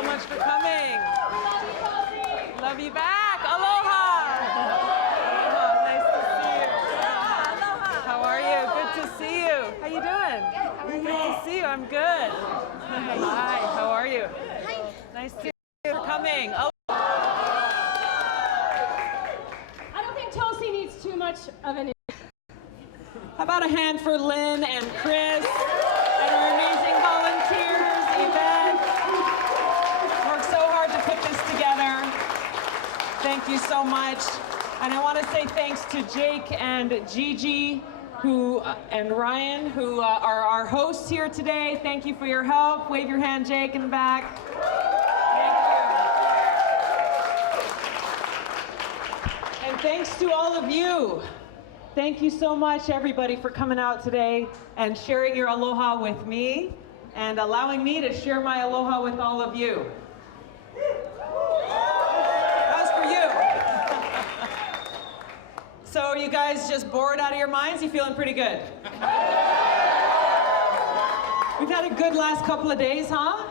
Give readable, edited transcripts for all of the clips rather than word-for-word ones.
so much for coming. Love you back. Aloha. Aloha. Nice to see you. Aloha. How are you? Good to see you. How you doing? Good to see you. I'm good. Hi. How are you? Nice to see you for coming. I don't think Tulsi needs too much of an. How about a hand for Lynn and Chris and our amazing volunteers, Yvette. Worked so hard to put this together. Thank you so much. And I want to say thanks to Jake and Gigi and Ryan, who are our hosts here today. Thank you for your help. Wave your hand, Jake, in the back. Thank you. And thanks to all of you. Thank you so much, everybody, for coming out today and sharing your aloha with me and allowing me to share my aloha with all of you. That was for you. So are you guys just bored out of your minds? You feeling pretty good? We've had a good last couple of days, huh?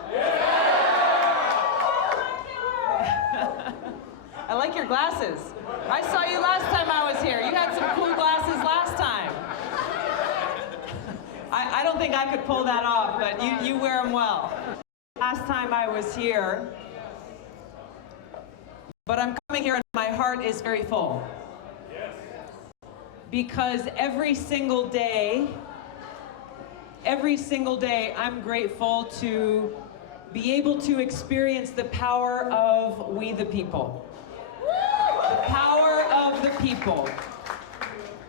I like your glasses. I saw you last time I was here. You had some cool glasses last time. I don't think I could pull that off, but you wear them well. Last time I was here, but I'm coming here and my heart is very full. Because every single day, I'm grateful to be able to experience the power of we the people. The power of the people.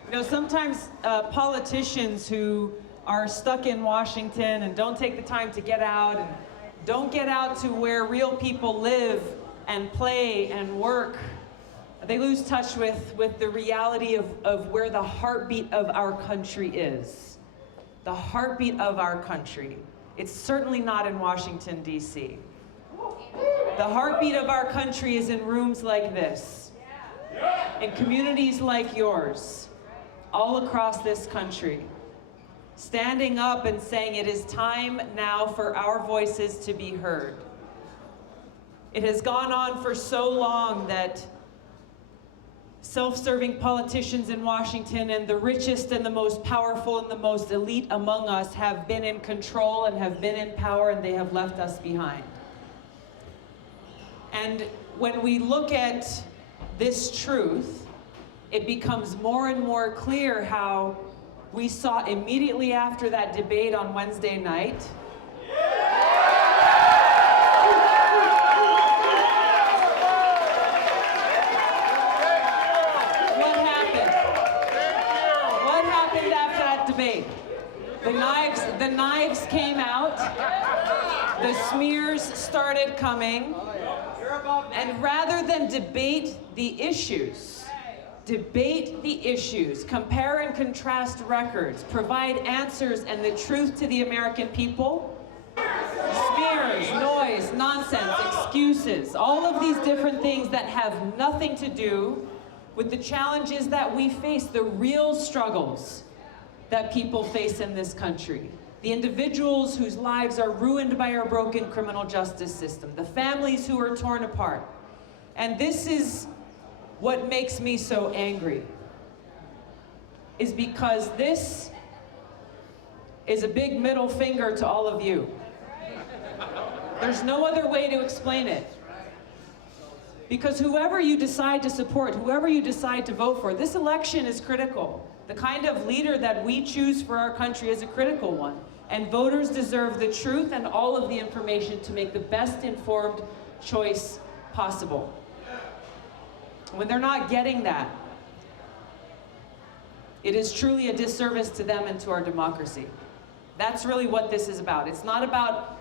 You know, sometimes politicians who are stuck in Washington and don't take the time to get out and don't get out to where real people live and play and work, they lose touch with the reality of where the heartbeat of our country is. The heartbeat of our country. It's certainly not in Washington, D.C. The heartbeat of our country is in rooms like this, in communities like yours, all across this country, standing up and saying it is time now for our voices to be heard. It has gone on for so long that self-serving politicians in Washington and the richest and the most powerful and the most elite among us have been in control and have been in power, and they have left us behind. And when we look at this truth, it becomes more and more clear how we saw immediately after that debate on Wednesday night. What happened after that debate? The knives came out, the smears started coming, and rather than debate the issues, compare and contrast records, provide answers and the truth to the American people, smears, noise, nonsense, excuses, all of these different things that have nothing to do with the challenges that we face, the real struggles that people face in this country. The individuals whose lives are ruined by our broken criminal justice system, the families who are torn apart. And this is what makes me so angry, is because this is a big middle finger to all of you. There's no other way to explain it. Because whoever you decide to support, whoever you decide to vote for, this election is critical. The kind of leader that we choose for our country is a critical one. And voters deserve the truth and all of the information to make the best informed choice possible. When they're not getting that, it is truly a disservice to them and to our democracy. That's really what this is about. It's not about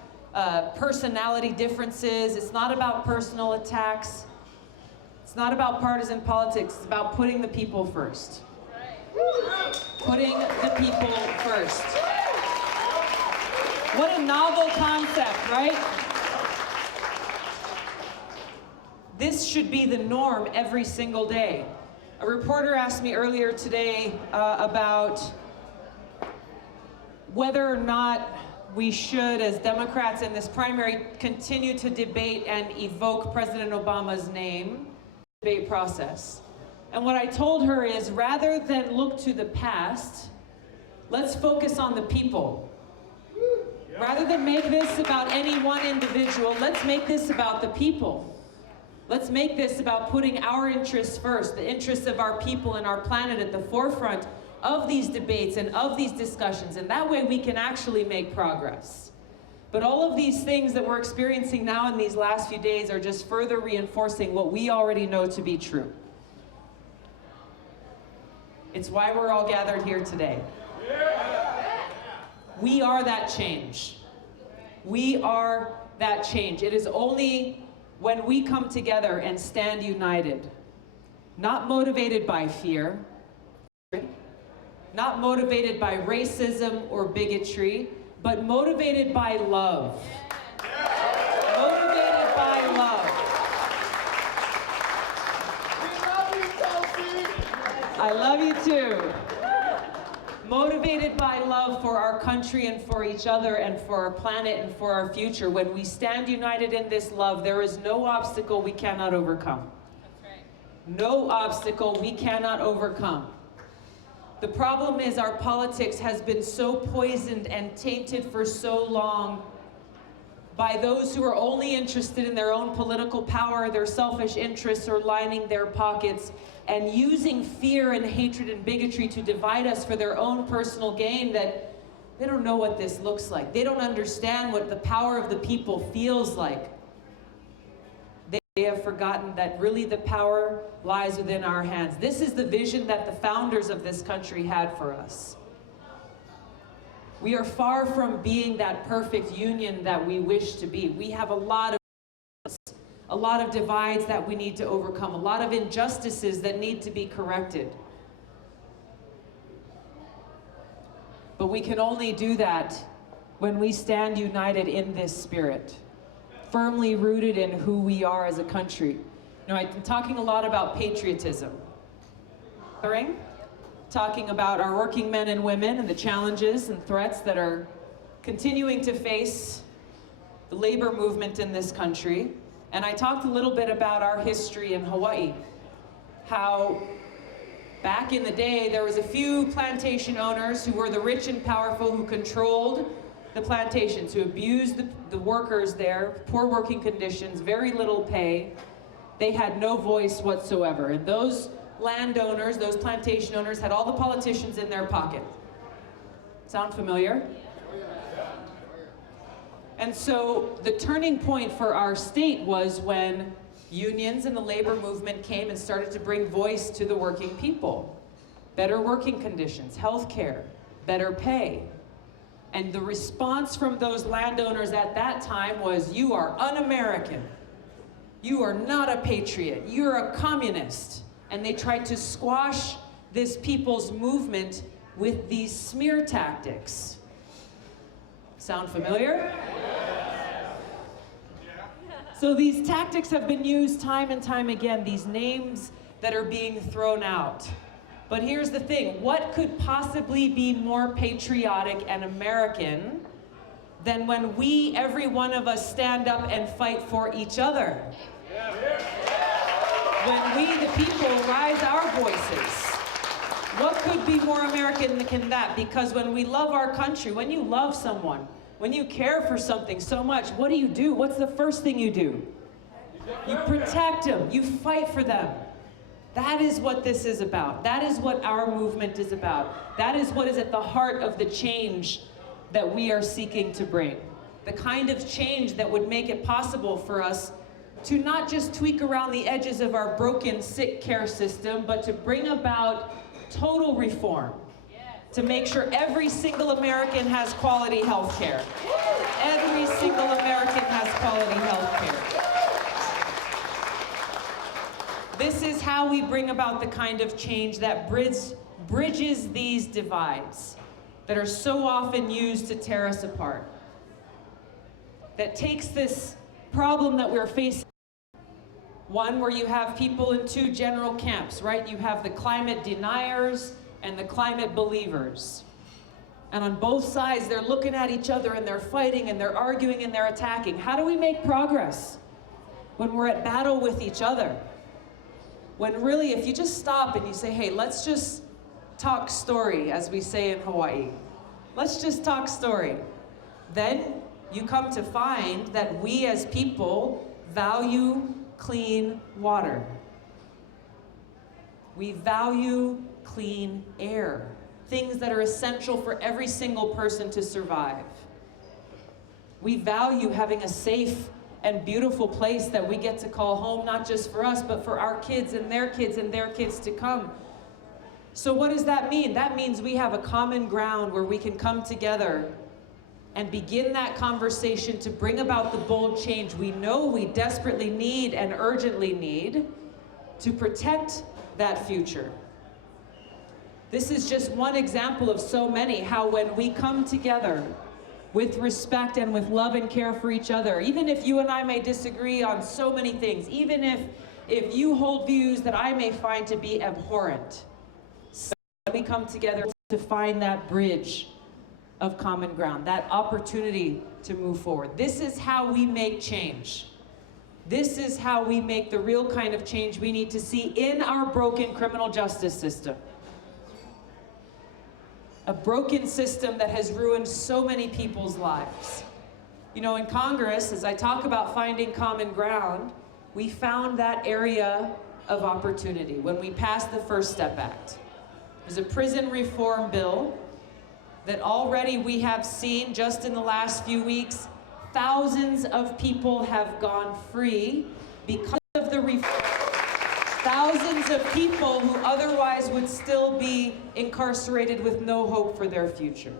personality differences. It's not about personal attacks. It's not about partisan politics. It's about putting the people first. Putting the people first. What a novel concept, right? This should be the norm every single day. A reporter asked me earlier today about whether or not we should, as Democrats in this primary, continue to debate and evoke President Obama's name, debate process. And what I told her is, rather than look to the past, let's focus on the people. Rather than make this about any one individual, let's make this about the people. Let's make this about putting our interests first, the interests of our people and our planet at the forefront of these debates and of these discussions, and that way we can actually make progress. But all of these things that we're experiencing now in these last few days are just further reinforcing what we already know to be true. It's why we're all gathered here today. We are that change. We are that change. It is only when we come together and stand united, not motivated by fear, not motivated by racism or bigotry, but motivated by love. Motivated by love. We love you, Tulsi. I love you too. Motivated by love for our country and for each other and for our planet and for our future. When we stand united in this love, there is no obstacle we cannot overcome. That's right. No obstacle we cannot overcome. The problem is our politics has been so poisoned and tainted for so long by those who are only interested in their own political power, their selfish interests, or lining their pockets, and using fear and hatred and bigotry to divide us for their own personal gain, that they don't know what this looks like. They don't understand what the power of the people feels like. They have forgotten that really the power lies within our hands. This is the vision that the founders of this country had for us. We are far from being that perfect union that we wish to be. We have a lot of divides that we need to overcome, a lot of injustices that need to be corrected. But we can only do that when we stand united in this spirit, firmly rooted in who we are as a country. You know, I've been talking a lot about patriotism. Talking about our working men and women and the challenges and threats that are continuing to face the labor movement in this country. And I talked a little bit about our history in Hawaii. How back in the day, there was a few plantation owners who were the rich and powerful, who controlled the plantations, who abused the workers there, poor working conditions, very little pay. They had no voice whatsoever. And those landowners, those plantation owners, had all the politicians in their pocket. Sound familiar? And so the turning point for our state was when unions and the labor movement came and started to bring voice to the working people. Better working conditions, health care, better pay. And the response from those landowners at that time was, you are un-American. You are not a patriot. You're a communist. And they tried to squash this people's movement with these smear tactics. Sound familiar? So these tactics have been used time and time again, these names that are being thrown out. But here's the thing, what could possibly be more patriotic and American than when we, every one of us, stand up and fight for each other? When we, the people, rise our voices. What could be more American than that? Because when we love our country, when you love someone, when you care for something so much, what do? What's the first thing you do? You protect them. You fight for them. That is what this is about. That is what our movement is about. That is what is at the heart of the change that we are seeking to bring. The kind of change that would make it possible for us to not just tweak around the edges of our broken, sick care system, but to bring about total reform. To make sure every single American has quality health care. Every single American has quality health care. This is how we bring about the kind of change that bridges these divides that are so often used to tear us apart. That takes this problem that we're facing, one where you have people in two general camps, right? You have the climate deniers and the climate believers. And on both sides, they're looking at each other and they're fighting and they're arguing and they're attacking. How do we make progress when we're at battle with each other? When really, if you just stop and you say, hey, let's just talk story, as we say in Hawaii. Let's just talk story. Then you come to find that we as people value clean water. We value clean air. Things that are essential for every single person to survive. We value having a safe and beautiful place that we get to call home, not just for us, but for our kids and their kids and their kids to come. So what does that mean? That means we have a common ground where we can come together and begin that conversation to bring about the bold change we know we desperately need and urgently need to protect that future. This is just one example of so many, how when we come together with respect and with love and care for each other, even if you and I may disagree on so many things, even if you hold views that I may find to be abhorrent, we come together to find that bridge of common ground, that opportunity to move forward. This is how we make change. This is how we make the real kind of change we need to see in our broken criminal justice system. A broken system that has ruined so many people's lives. You know, in Congress, as I talk about finding common ground, we found that area of opportunity when we passed the First Step Act. There's a prison reform bill that already we have seen just in the last few weeks, thousands of people have gone free because of the reform. Thousands of people who otherwise would still be incarcerated with no hope for their future.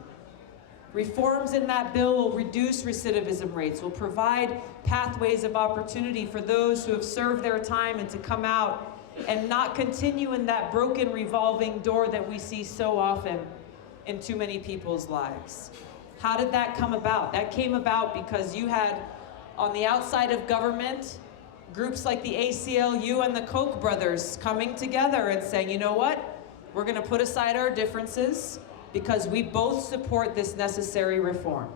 Reforms in that bill will reduce recidivism rates, will provide pathways of opportunity for those who have served their time and to come out and not continue in that broken revolving door that we see so often in too many people's lives. How did that come about? That came about because you had, on the outside of government, groups like the ACLU and the Koch brothers coming together and saying, you know what? We're going to put aside our differences because we both support this necessary reform.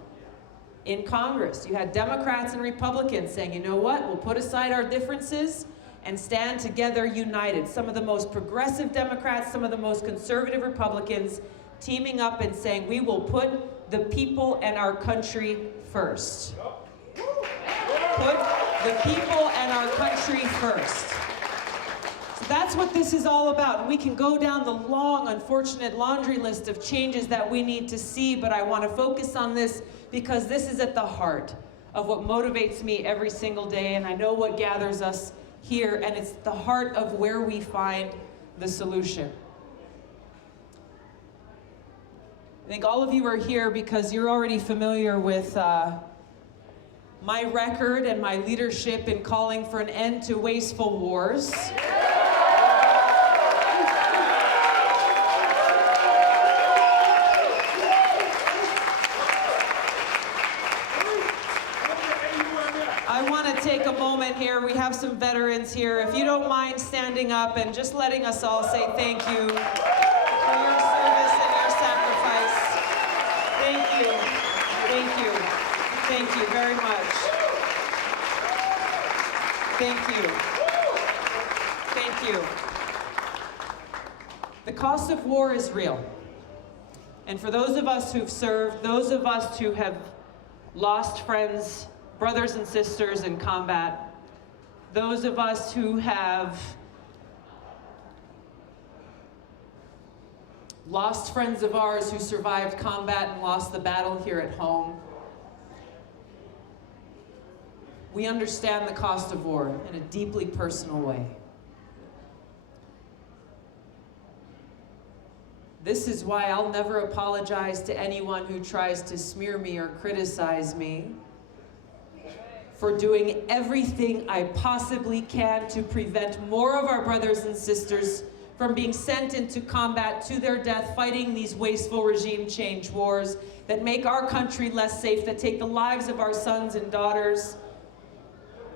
In Congress, you had Democrats and Republicans saying, you know what? We'll put aside our differences and stand together united. Some of the most progressive Democrats, some of the most conservative Republicans teaming up and saying, we will put the people and our country first. Put the people and our country first. So that's what this is all about. And we can go down the long, unfortunate laundry list of changes that we need to see, but I want to focus on this because this is at the heart of what motivates me every single day, and I know what gathers us here, and it's the heart of where we find the solution. I think all of you are here because you're already familiar with my record and my leadership in calling for an end to wasteful wars. I want to take a moment here. We have some veterans here. If you don't mind standing up and just letting us all say thank you for your service and your sacrifice. Thank you. Thank you. Thank you very much. Thank you. Thank you. The cost of war is real. And for those of us who've served, those of us who have lost friends, brothers and sisters in combat, those of us who have lost friends of ours who survived combat and lost the battle here at home, we understand the cost of war in a deeply personal way. This is why I'll never apologize to anyone who tries to smear me or criticize me for doing everything I possibly can to prevent more of our brothers and sisters from being sent into combat to their death, fighting these wasteful regime change wars that make our country less safe, that take the lives of our sons and daughters,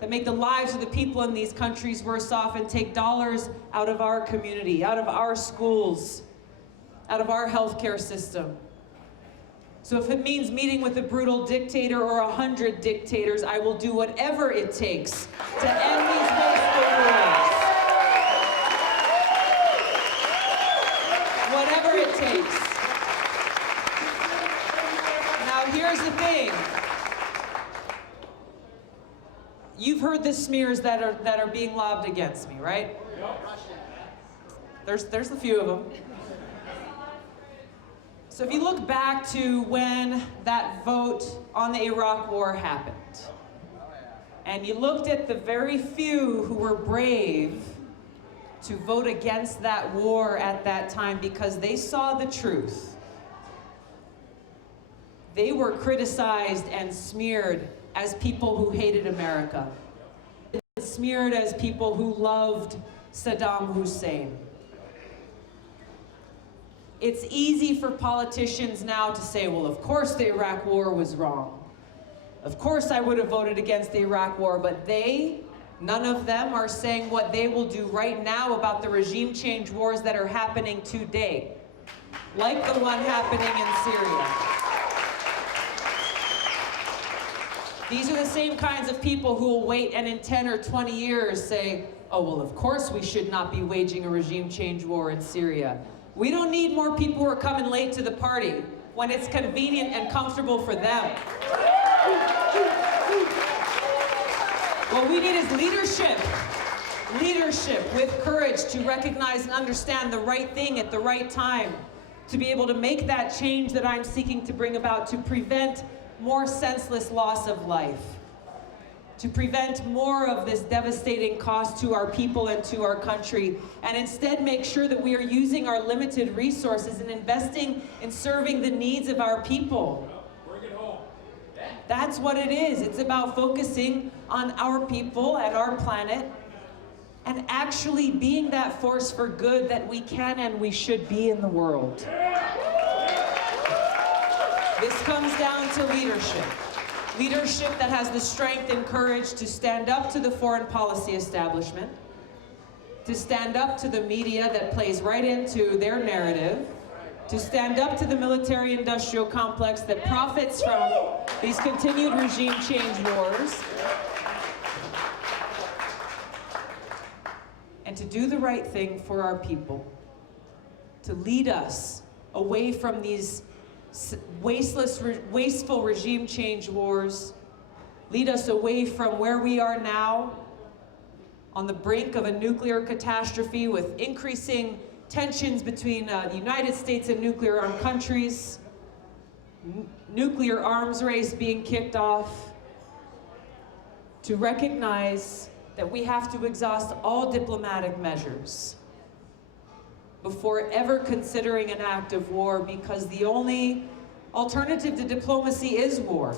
that make the lives of the people in these countries worse off, and take dollars out of our community, out of our schools, out of our healthcare system. So if it means meeting with a brutal dictator or 100 dictators, I will do whatever it takes to end these wasteful wars. Whatever it takes. Now here's the thing. You've heard the smears that are being lobbed against me, right? There's a few of them. So if you look back to when that vote on the Iraq War happened, and you looked at the very few who were brave to vote against that war at that time because they saw the truth, they were criticized and smeared as people who hated America, smeared as people who loved Saddam Hussein. It's easy for politicians now to say, well, of course the Iraq War was wrong. Of course I would have voted against the Iraq War, but none of them are saying what they will do right now about the regime change wars that are happening today, like the one happening in Syria. These are the same kinds of people who will wait and in 10 or 20 years say, oh, well, of course we should not be waging a regime change war in Syria. We don't need more people who are coming late to the party when it's convenient and comfortable for them. What we need is leadership. Leadership with courage to recognize and understand the right thing at the right time, to be able to make that change that I'm seeking to bring about, to prevent more senseless loss of life, to prevent more of this devastating cost to our people and to our country, and instead make sure that we are using our limited resources and investing in serving the needs of our people. Bring it home. That's what it is. It's about focusing on our people and our planet and actually being that force for good that we can and we should be in the world. This comes down to leadership. Leadership that has the strength and courage to stand up to the foreign policy establishment, to stand up to the media that plays right into their narrative, to stand up to the military-industrial complex that profits from these continued regime change wars, and to do the right thing for our people, to lead us away from these wasteful regime change wars, lead us away from where we are now on the brink of a nuclear catastrophe with increasing tensions between the United States and nuclear-armed countries, nuclear arms race being kicked off, to recognize that we have to exhaust all diplomatic measures before ever considering an act of war, because the only alternative to diplomacy is war.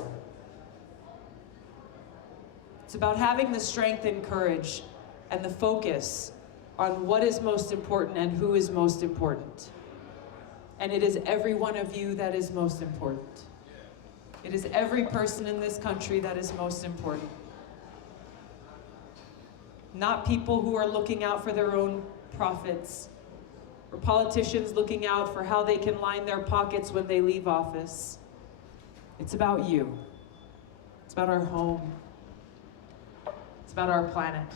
It's about having the strength and courage and the focus on what is most important and who is most important. And it is every one of you that is most important. It is every person in this country that is most important. Not people who are looking out for their own profits, or politicians looking out for how they can line their pockets when they leave office. It's about you. It's about our home. It's about our planet.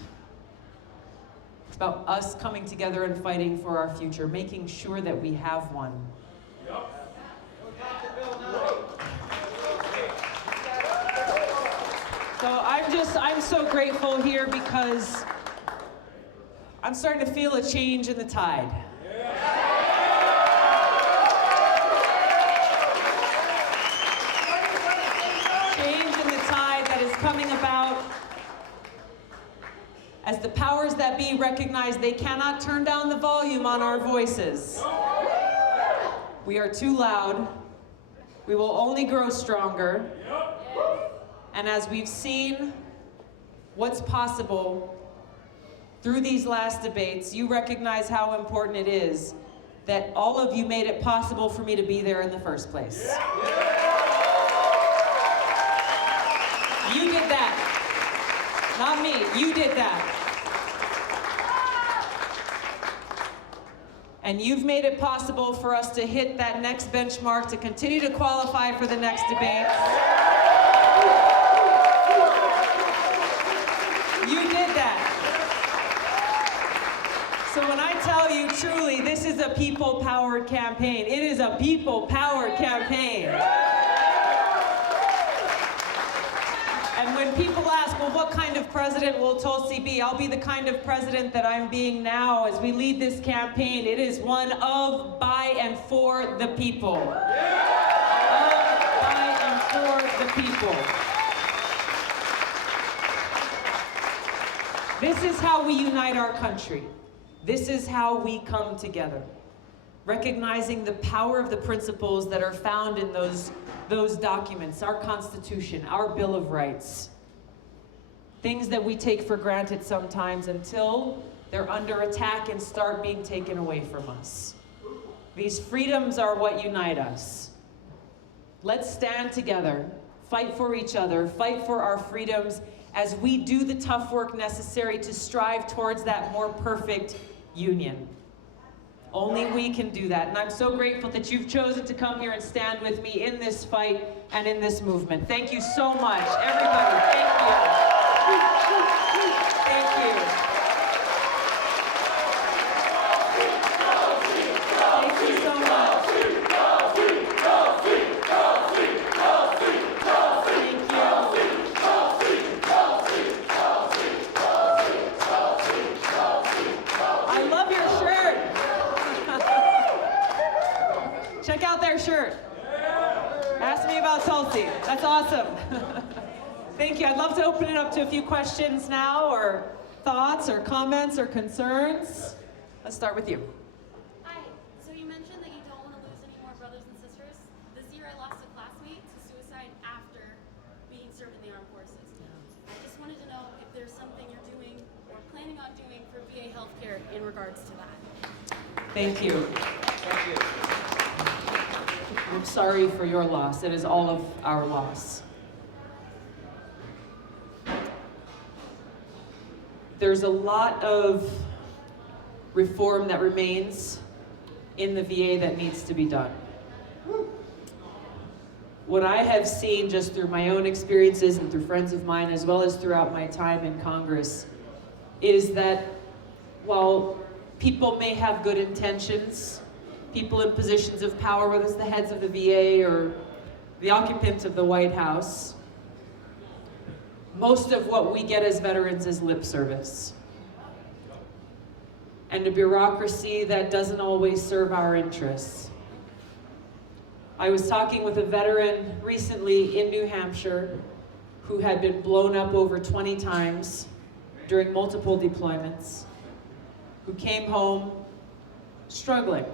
It's about us coming together and fighting for our future, making sure that we have one. So I'm so grateful here because I'm starting to feel a change in the tide. Change in the tide that is coming about as the powers that be recognize they cannot turn down the volume on our voices. We are too loud. We will only grow stronger. And as we've seen what's possible through these last debates, you recognize how important it is that all of you made it possible for me to be there in the first place. You did that. Not me. You did that. And you've made it possible for us to hit that next benchmark, to continue to qualify for the next debate. You did that. So when I tell you truly, this is a people-powered campaign. It is a people-powered campaign. And when people ask, well, what kind of president will Tulsi be? I'll be the kind of president that I'm being now as we lead this campaign. It is one of, by, and for the people. Of, by, and for the people. This is how we unite our country. This is how we come together. Recognizing the power of the principles that are found in those documents, our Constitution, our Bill of Rights. Things that we take for granted sometimes until they're under attack and start being taken away from us. These freedoms are what unite us. Let's stand together, fight for each other, fight for our freedoms as we do the tough work necessary to strive towards that more perfect union. Only we can do that. And I'm so grateful that you've chosen to come here and stand with me in this fight and in this movement. Thank you so much, everybody. Thank you. Thank you. Thank you so much. Check out their shirt. Ask me about Tulsi. That's awesome. Thank you. I'd love to open it up to a few questions now, or thoughts, or comments, or concerns. Let's start with you. Hi. So you mentioned that you don't want to lose any more brothers and sisters. This year I lost a classmate to suicide after being served in the armed forces. I just wanted to know if there's something you're doing or planning on doing for VA healthcare in regards to that. Thank you. Thank you. I'm sorry for your loss. It is all of our loss. There's a lot of reform that remains in the VA that needs to be done. What I have seen just through my own experiences and through friends of mine, as well as throughout my time in Congress, is that while people may have good intentions, people in positions of power, whether it's the heads of the VA or the occupants of the White House, most of what we get as veterans is lip service. And a bureaucracy that doesn't always serve our interests. I was talking with a veteran recently in New Hampshire who had been blown up over 20 times during multiple deployments, who came home struggling.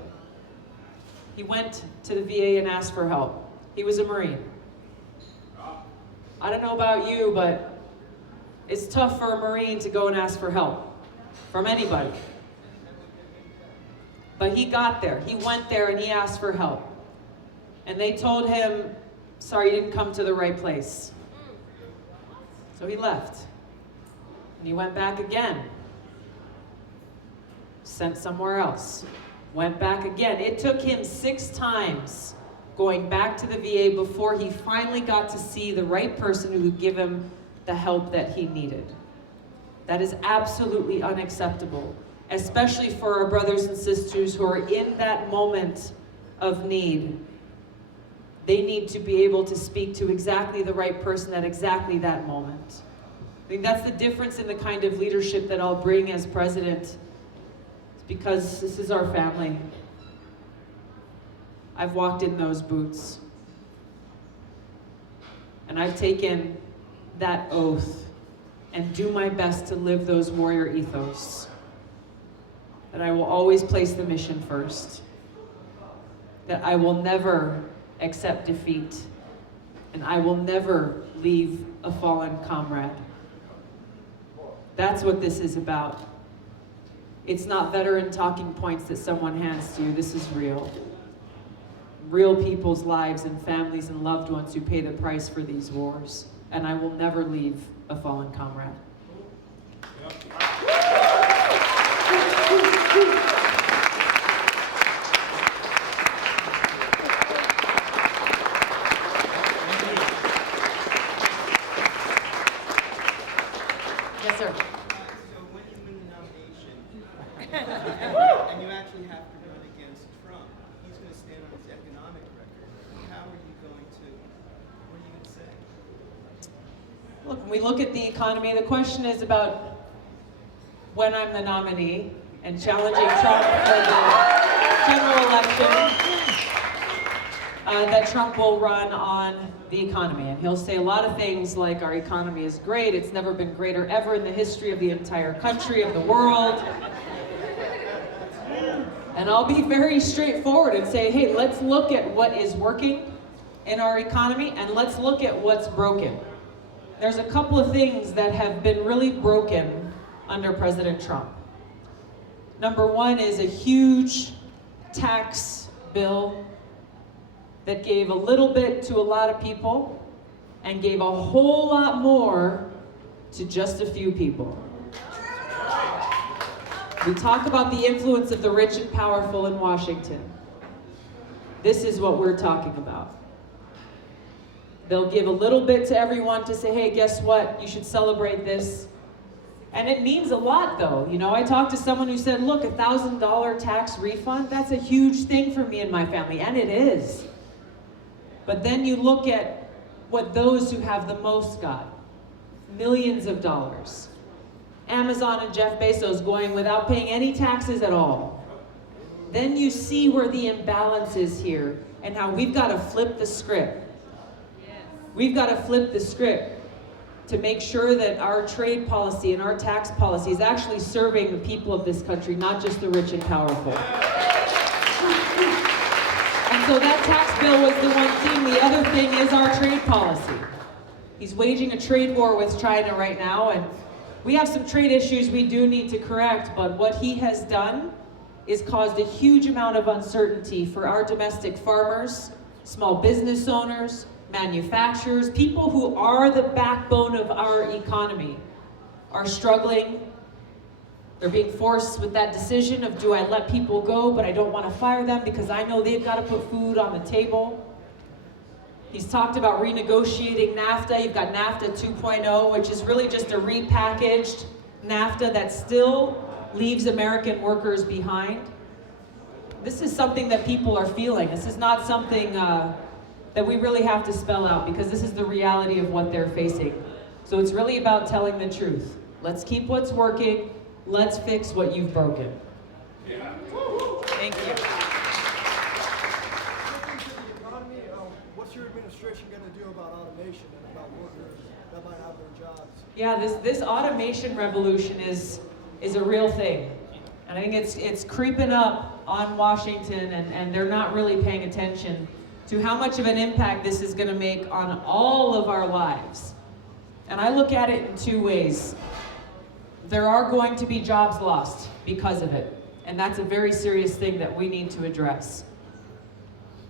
He went to the VA and asked for help. He was a Marine. I don't know about you, but it's tough for a Marine to go and ask for help from anybody. But he got there. He went there and he asked for help. And they told him, sorry, you didn't come to the right place. So he left. And he went back again. Sent somewhere else. Went back again. It took him 6 times going back to the VA before he finally got to see the right person who would give him the help that he needed. That is absolutely unacceptable, especially for our brothers and sisters who are in that moment of need. They need to be able to speak to exactly the right person at exactly that moment. I think that's the difference in the kind of leadership that I'll bring as president. Because this is our family. I've walked in those boots. And I've taken that oath and do my best to live those warrior ethos. That I will always place the mission first. That I will never accept defeat. And I will never leave a fallen comrade. That's what this is about. It's not veteran talking points that someone hands to you. This is real. Real people's lives and families and loved ones who pay the price for these wars. And I will never leave a fallen comrade. Look, when we look at the economy, the question is about when I'm the nominee and challenging Trump for the general election, that Trump will run on the economy. And he'll say a lot of things like our economy is great, it's never been greater ever in the history of the entire country, of the world. And I'll be very straightforward and say, hey, let's look at what is working in our economy and let's look at what's broken. There's a couple of things that have been really broken under President Trump. Number one is a huge tax bill that gave a little bit to a lot of people and gave a whole lot more to just a few people. We talk about the influence of the rich and powerful in Washington. This is what we're talking about. They'll give a little bit to everyone to say, hey, guess what? You should celebrate this. And it means a lot, though. You know, I talked to someone who said, look, $1,000 tax refund, that's a huge thing for me and my family, and it is. But then you look at what those who have the most got, millions of dollars. Amazon and Jeff Bezos going without paying any taxes at all. Then you see where the imbalance is here and how we've got to flip the script. We've got to flip the script to make sure that our trade policy and our tax policy is actually serving the people of this country, not just the rich and powerful. And so that tax bill was the one thing. The other thing is our trade policy. He's waging a trade war with China right now, and we have some trade issues we do need to correct, but what he has done is caused a huge amount of uncertainty for our domestic farmers, small business owners, manufacturers, people who are the backbone of our economy are struggling. They're being forced with that decision of, do I let people go, but I don't want to fire them because I know they've got to put food on the table. He's talked about renegotiating NAFTA. You've got NAFTA 2.0, which is really just a repackaged NAFTA that still leaves American workers behind. This is something that people are feeling. This is not something that we really have to spell out because this is the reality of what they're facing. So it's really about telling the truth. Let's keep what's working. Let's fix what you've broken. Yeah. Thank you. What's your administration going to do about automation and about workers that might have their jobs? Yeah, this automation revolution is a real thing. And I think it's creeping up on Washington, and they're not really paying attention to how much of an impact this is going to make on all of our lives. And I look at it in two ways. There are going to be jobs lost because of it, and that's a very serious thing that we need to address.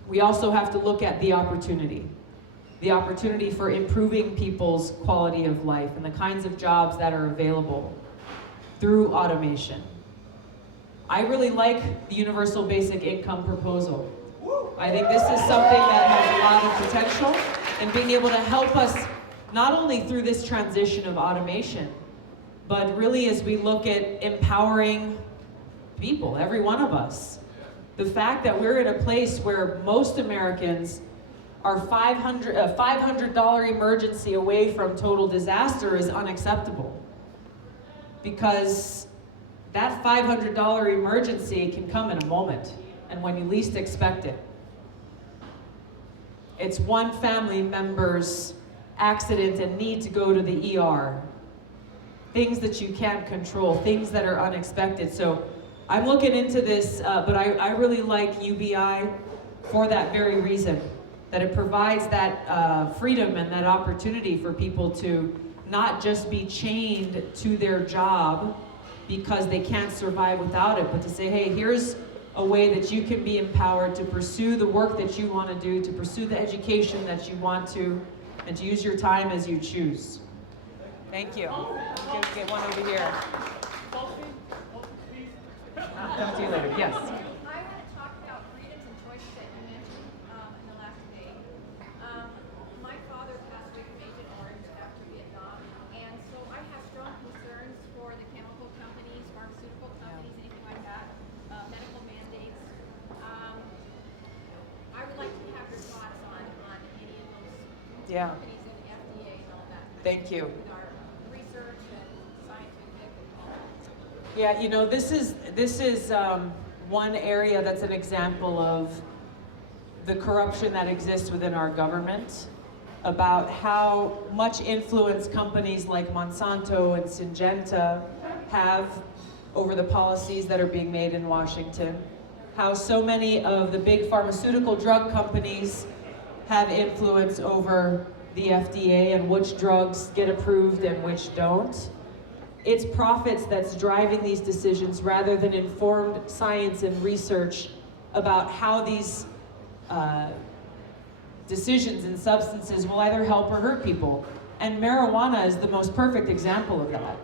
We also have to look at the opportunity for improving people's quality of life and the kinds of jobs that are available through automation. I really like the universal basic income proposal. I think this is something that has a lot of potential in being able to help us not only through this transition of automation, but really as we look at empowering people, every one of us. The fact that we're in a place where most Americans are $500 emergency away from total disaster is unacceptable. Because that $500 emergency can come in a moment and when you least expect it. It's one family member's accident and need to go to the ER. Things that you can't control, things that are unexpected. So I'm looking into this, but I really like UBI for that very reason, that it provides that freedom and that opportunity for people to not just be chained to their job because they can't survive without it, but to say, hey, here's a way that you can be empowered to pursue the work that you want to do, to pursue the education that you want to, and to use your time as you choose. Thank you. Get one over here. I'll come to you later. Yes. I want to talk about freedoms and choices that you mentioned in the last debate. My father passed away from Agent Orange after Vietnam, and so I have strong concerns for the chemical companies, pharmaceutical companies, anything like that, medical mandates. I would like to have your thoughts on any of those companies and the FDA and all that. Thank you. with our research and scientific and Yeah, you know, this is one area that's an example of the corruption that exists within our government, about how much influence companies like Monsanto and Syngenta have over the policies that are being made in Washington, how so many of the big pharmaceutical drug companies have influence over the FDA and which drugs get approved and which don't. It's profits that's driving these decisions rather than informed science and research about how these decisions and substances will either help or hurt people. And marijuana is the most perfect example of that.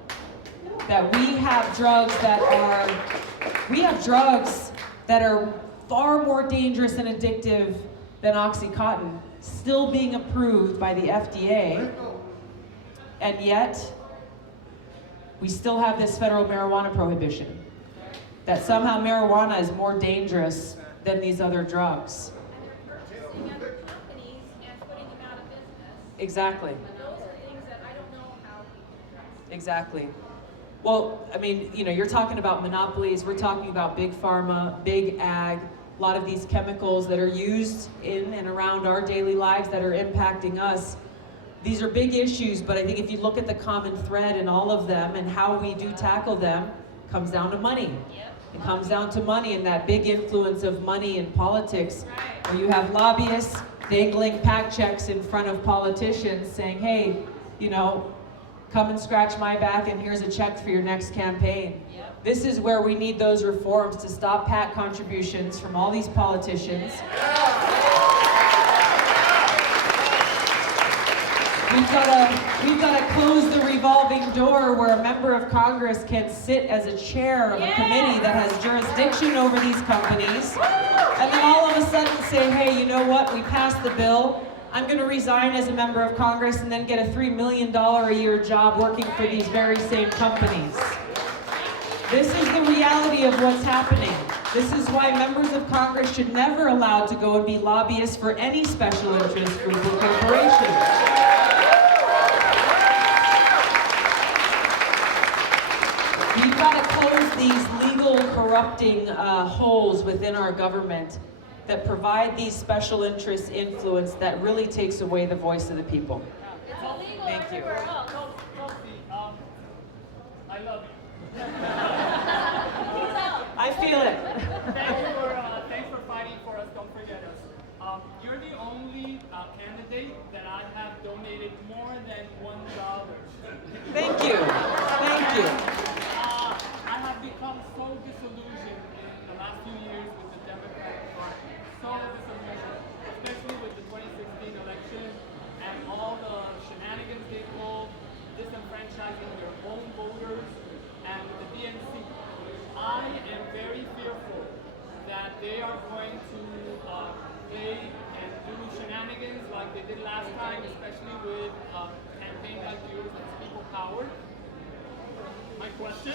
That we have drugs that are far more dangerous and addictive than OxyContin, still being approved by the FDA, and yet we still have this federal marijuana prohibition. That somehow marijuana is more dangerous than these other drugs. they're purchasing other companies and putting them out of business. Exactly. But those are things that I don't know how we address. Exactly. Well, I mean, you know, you're talking about monopolies, we're talking about big pharma, big ag, a lot of these chemicals that are used in and around our daily lives that are impacting us. These are big issues, but I think if you look at the common thread in all of them and how we do tackle them, it comes down to money. It comes down to money and that big influence of money in politics, where you have lobbyists dangling PAC checks in front of politicians saying, hey, you know, come and scratch my back and here's a check for your next campaign. This is where we need those reforms to stop PAC contributions from all these politicians. We've got to close the revolving door where a member of Congress can sit as a chair of a committee that has jurisdiction over these companies, and then all of a sudden say, hey, you know what, we passed the bill, I'm going to resign as a member of Congress and then get a $3 million a year job working for these very same companies. This is the reality of what's happening. This is why members of Congress should never allow to go and be lobbyists for any special interest group or corporation. We've got to close these legal corrupting holes within our government that provide these special interest influence that really takes away the voice of the people. Thank you. I love you. I feel it. Thanks for fighting for us. Don't forget us. You're the only candidate that I have donated more than $1. Thank you. Thank you. I have become so disillusioned in the last few years with the Democratic Party. So disillusioned, especially with the 2016 election and all the shenanigans they pulled, disenfranchising their own voters, and with the DNC. I am very fearful that they are going to play and do shenanigans like they did last time, especially with campaigns like yours and People Power. My question,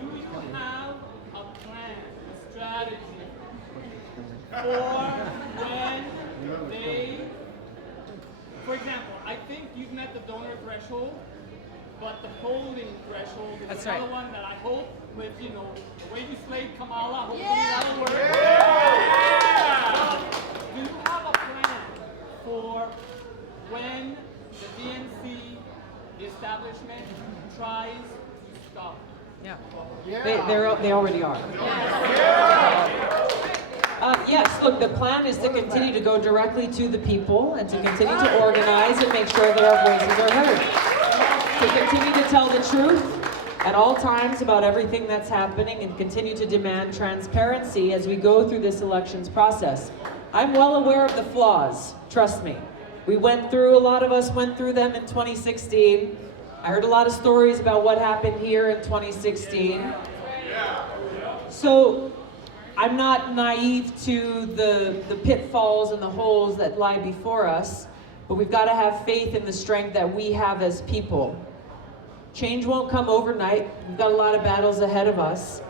do you have a plan, a strategy for when they, for example, I think you've met the donor threshold, but the polling threshold is That's another right. one that I hope with, you know, the way you slayed Kamala, hopefully that'll work. Do you have a plan for when the DNC, the establishment, tries to stop? Yeah. They already are. Yes, look, the plan is to continue to go directly to the people and to continue to organize and make sure that our voices are heard. To continue to tell the truth at all times about everything that's happening and continue to demand transparency as we go through this elections process. I'm well aware of the flaws, trust me. A lot of us went through them in 2016. I heard a lot of stories about what happened here in 2016. So I'm not naive to the pitfalls and the holes that lie before us, but we've got to have faith in the strength that we have as people. Change won't come overnight. We've got a lot of battles ahead of us.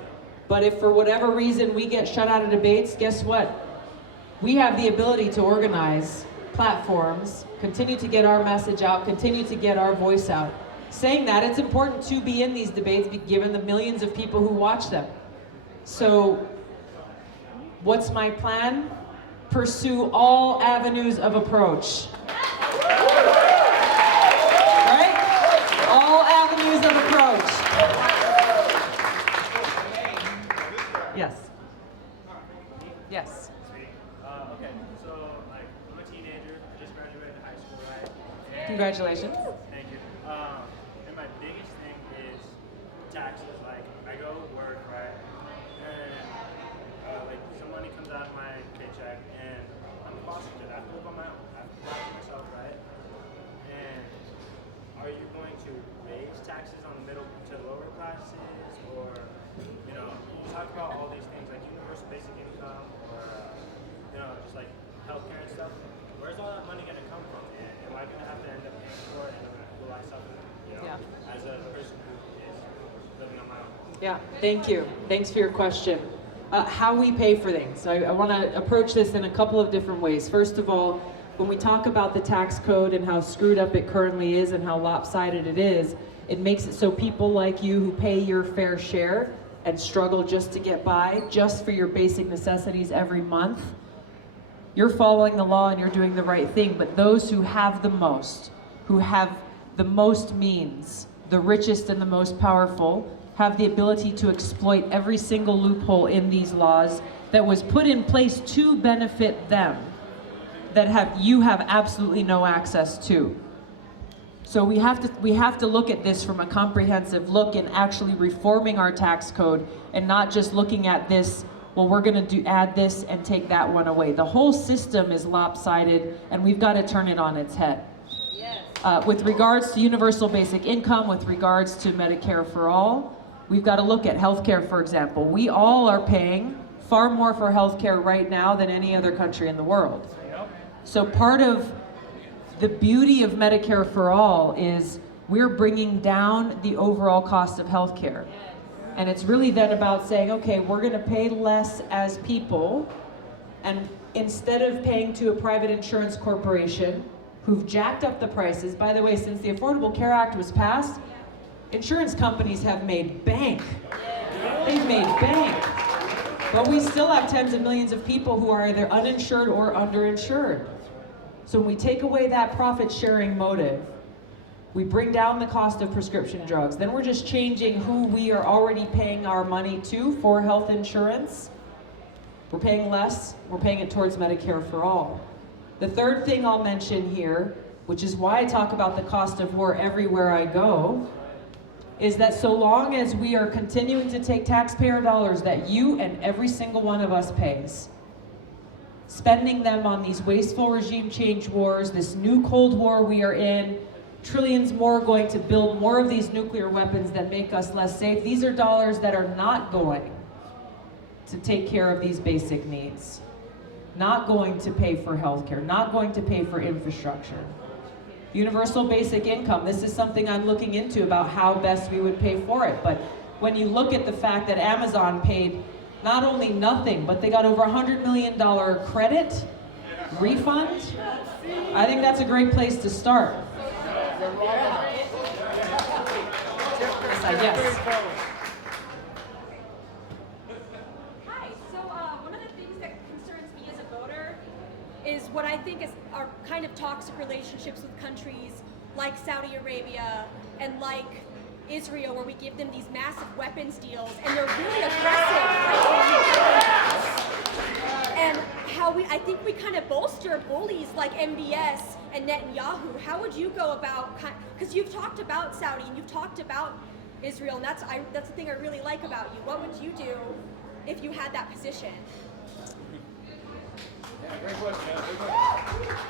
But if for whatever reason we get shut out of debates, guess what? We have the ability to organize platforms, continue to get our message out, continue to get our voice out. Saying that, it's important to be in these debates given the millions of people who watch them. So, what's my plan? Pursue all avenues of approach. Right? All avenues of approach. Yes. Yes. Okay, so like I'm a teenager, I just graduated high school, right? Congratulations. Thank you. And my biggest thing is taxes. Like I go to work, right? And like some money comes out of my paycheck, and I'm a foster kid. I have to live on my own. I have to provide for myself, right? And are you going to raise taxes on the middle to lower classes, or you know, you talk about all these things like universal basic income, or you know, just like healthcare and stuff. Where's all that money going to come from? And am I going to have to end up paying for it? And will I suffer? You know, as a person who is living on my own. Yeah, thank you. Thanks for your question. How we pay for things. I want to approach this in a couple of different ways. First of all, when we talk about the tax code and how screwed up it currently is and how lopsided it is, it makes it so people like you who pay your fair share and struggle just to get by, just for your basic necessities every month, you're following the law and you're doing the right thing. But those who have the most means, the richest and the most powerful, have the ability to exploit every single loophole in these laws that was put in place to benefit them, that you have absolutely no access to. So we have to look at this from a comprehensive look and actually reforming our tax code, and not just looking at this, well, we're going to add this and take that one away. The whole system is lopsided, and we've got to turn it on its head. With regards to universal basic income, with regards to Medicare for all, we've got to look at healthcare, for example. We all are paying far more for healthcare right now than any other country in the world. So part of the beauty of Medicare for all is we're bringing down the overall cost of healthcare. And it's really then about saying, okay, we're going to pay less as people, and instead of paying to a private insurance corporation who've jacked up the prices. By the way, since the Affordable Care Act was passed, insurance companies have made bank. They've made bank. But we still have tens of millions of people who are either uninsured or underinsured. So when we take away that profit-sharing motive, we bring down the cost of prescription drugs. Then we're just changing who we are already paying our money to for health insurance. We're paying less. We're paying it towards Medicare for all. The third thing I'll mention here, which is why I talk about the cost of war everywhere I go, is that so long as we are continuing to take taxpayer dollars that you and every single one of us pays, spending them on these wasteful regime change wars, this new Cold War we are in, trillions more going to build more of these nuclear weapons that make us less safe. These are dollars that are not going to take care of these basic needs, not going to pay for healthcare, not going to pay for infrastructure. Universal basic income, this is something I'm looking into about how best we would pay for it. But when you look at the fact that Amazon paid not only nothing, but they got over $100 million credit refund, I think that's a great place to start. Yes. Hi. So one of the things that concerns me as a voter is what I think are kind of toxic relationships with countries like Saudi Arabia and like Israel, where we give them these massive weapons deals and they're really aggressive. And how I think we kind of bolster bullies like MBS and Netanyahu. How would you go about, because you've talked about Saudi and you've talked about Israel, and that's the thing I really like about you. What would you do if you had that position?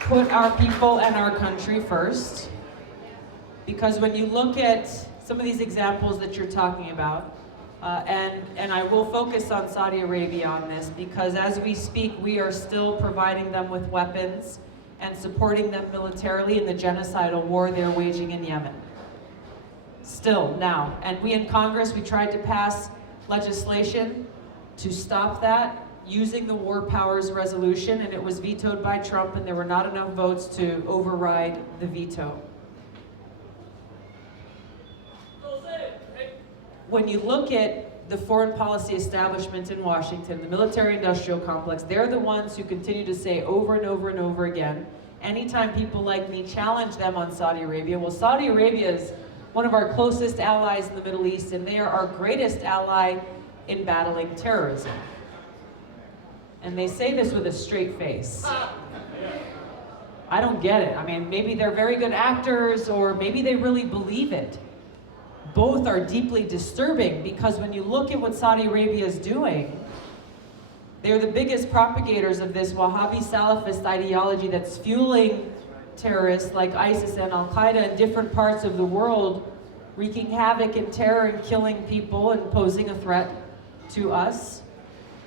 Put our people and our country first, because when you look at some of these examples that you're talking about, and I will focus on Saudi Arabia on this, because as we speak, we are still providing them with weapons and supporting them militarily in the genocidal war they're waging in Yemen. Still, now. And we in Congress, we tried to pass legislation to stop that using the War Powers Resolution, and it was vetoed by Trump, and there were not enough votes to override the veto. When you look at the foreign policy establishment in Washington, the military-industrial complex, they're the ones who continue to say over and over and over again, anytime people like me challenge them on Saudi Arabia, well, Saudi Arabia is one of our closest allies in the Middle East, and they are our greatest ally in battling terrorism. And they say this with a straight face. I don't get it. I mean, maybe they're very good actors, or maybe they really believe it. Both are deeply disturbing, because when you look at what Saudi Arabia is doing, they're the biggest propagators of this Wahhabi Salafist ideology that's fueling terrorists like ISIS and Al-Qaeda in different parts of the world, wreaking havoc and terror and killing people and posing a threat to us.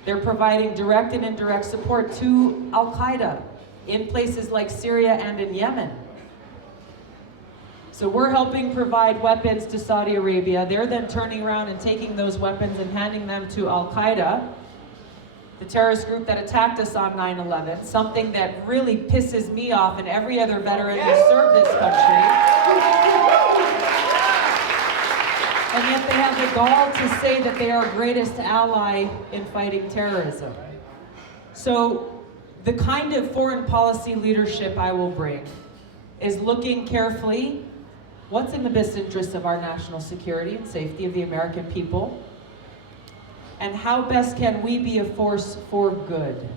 They're providing direct and indirect support to Al-Qaeda in places like Syria and in Yemen. So we're helping provide weapons to Saudi Arabia. They're then turning around and taking those weapons and handing them to Al-Qaeda, the terrorist group that attacked us on 9/11, something that really pisses me off and every other veteran who served this country. And yet they have the gall to say that they are our greatest ally in fighting terrorism. So the kind of foreign policy leadership I will bring is looking carefully what's in the best interest of our national security and safety of the American people, and how best can we be a force for good.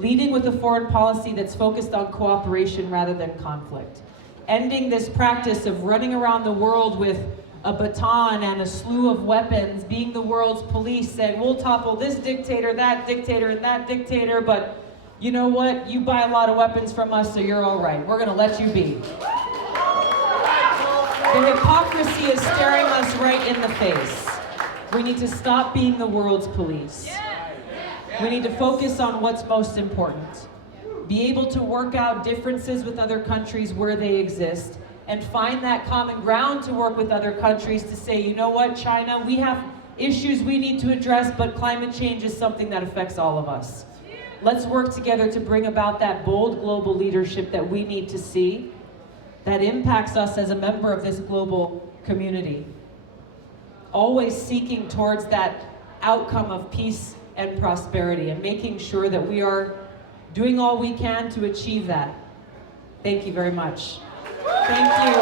Leading with a foreign policy that's focused on cooperation rather than conflict. Ending this practice of running around the world with a baton and a slew of weapons, being the world's police, saying we'll topple this dictator, and that dictator, but you know what? You buy a lot of weapons from us, so you're all right. We're gonna let you be. The hypocrisy is staring us right in the face. We need to stop being the world's police. We need to focus on what's most important. Be able to work out differences with other countries where they exist, and find that common ground to work with other countries to say, you know what, China, we have issues we need to address, but climate change is something that affects all of us. Let's work together to bring about that bold global leadership that we need to see, that impacts us as a member of this global community. Always seeking towards that outcome of peace and prosperity, and making sure that we are doing all we can to achieve that. Thank you very much. Thank you.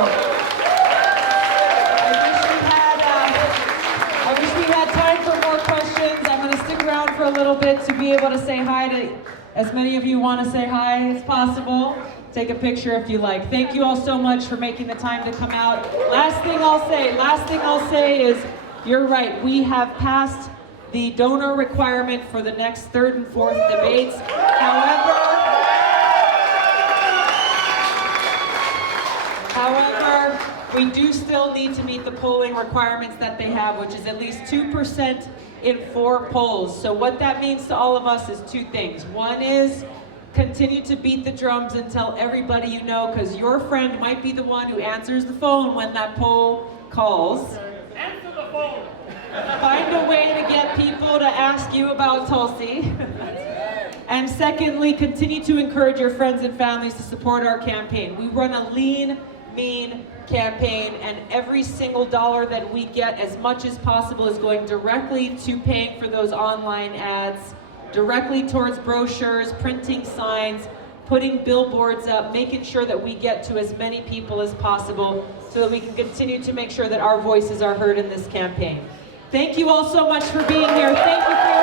I wish we had time for more questions. I'm going to stick around for a little bit to be able to say hi to as many of you want to say hi as possible. Take a picture if you like. Thank you all so much for making the time to come out. Last thing I'll say is, you're right, we have passed the donor requirement for the next third and fourth debates. However, we do still need to meet the polling requirements that they have, which is at least 2% in 4 polls. So what that means to all of us is 2 things. One is continue to beat the drums and tell everybody you know, because your friend might be the one who answers the phone when that poll calls. Answer the phone. Find a way to get people to ask you about Tulsi. And secondly, continue to encourage your friends and families to support our campaign. We run a lean, mean campaign, and every single dollar that we get, as much as possible, is going directly to paying for those online ads, directly towards brochures, printing signs, putting billboards up, making sure that we get to as many people as possible so that we can continue to make sure that our voices are heard in this campaign. Thank you all so much for being here. Thank you for your